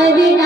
Hadi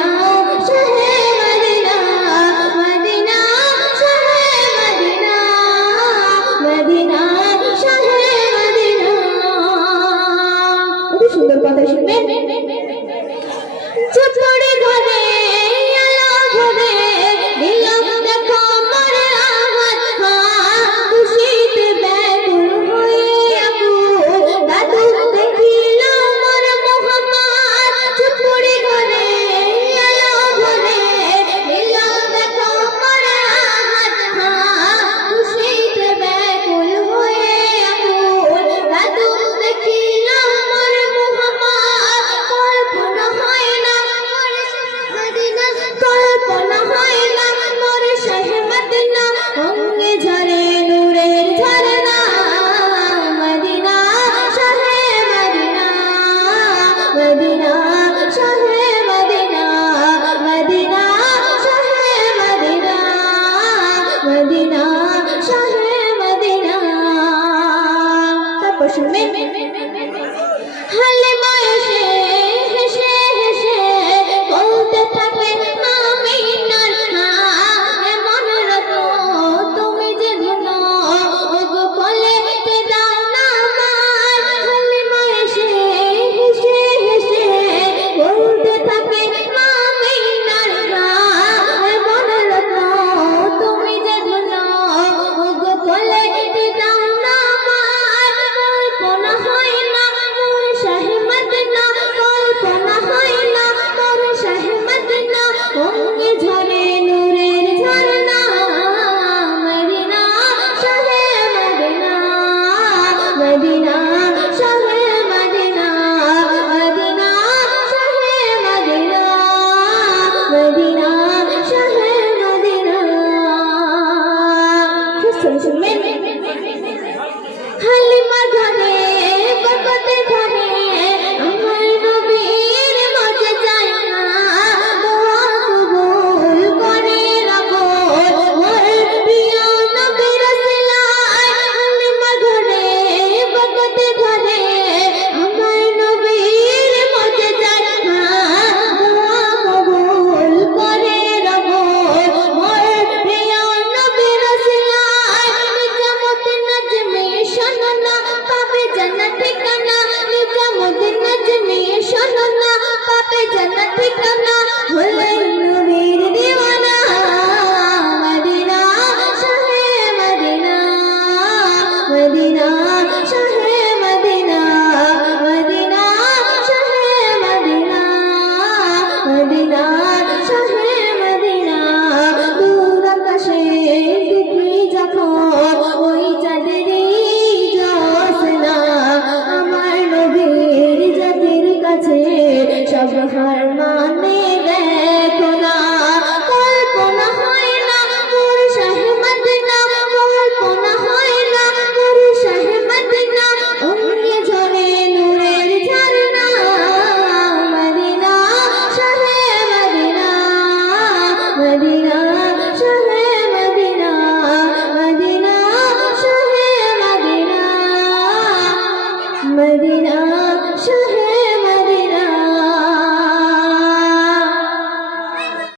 Hallelujah. Jai you.